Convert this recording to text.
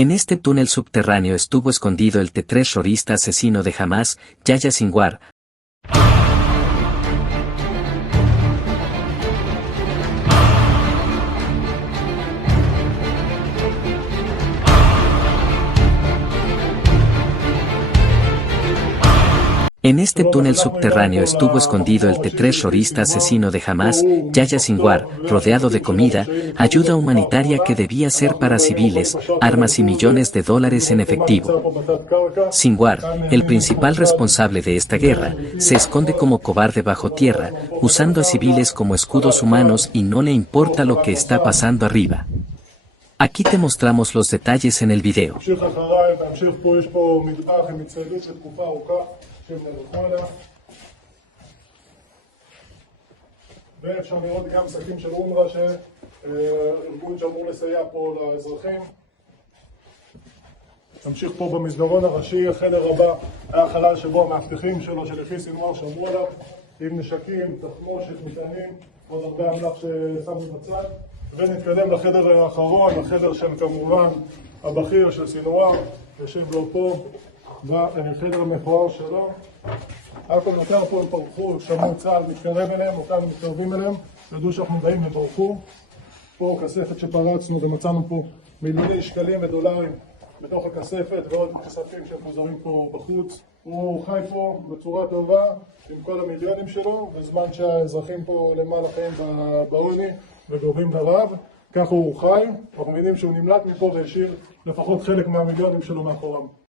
En este túnel subterráneo estuvo escondido el terrorista asesino de Hamas, Yahya Sinwar. En este túnel subterráneo estuvo escondido el terrorista asesino de Hamas, Yahya Sinwar, rodeado de comida, ayuda humanitaria que debía ser para civiles, armas y millones de dólares en efectivo. Sinwar, el principal responsable de esta guerra, se esconde como cobarde bajo tierra, usando a civiles como escudos humanos y no le importa lo que está pasando arriba. Aquí te mostramos los detalles en el video. ואפשר לראות גם עסקים של אונר"א שארגון שאמור לסייע פה לאזרחים. נמשיך פה במסדרון הראשי, החדר הבא היה חלל שבו המאבטחים שלו של יחיא סנוואר שמרו עליו עם נשקים, תחמושת, מטענים, עוד הרבה אמל"ח ששמו בצד. ונתקדם לחדר האחרון, החדר של כמובן הבכיר של סנוואר, יושב לו פה בחדר המכוער שלו. הכל יותר פה הם פרחו, שמעו צה"ל מתקרב אליהם, אותנו מתקרבים אליהם, ידעו שאנחנו באים וברחו. פה כספת שפרצנו ומצאנו פה מיליוני שקלים ודולרים בתוך הכספת ועוד כספים שמפוזרים פה בחוץ. הוא חי פה בצורה טובה עם כל המיליונים שלו, בזמן שהאזרחים פה למעלה חיים בעוני וגובים ברעב. ככה הוא חי, אנחנו מבינים שהוא נמלט מפה והשאיר לפחות חלק מהמיליונים שלו מאחוריו.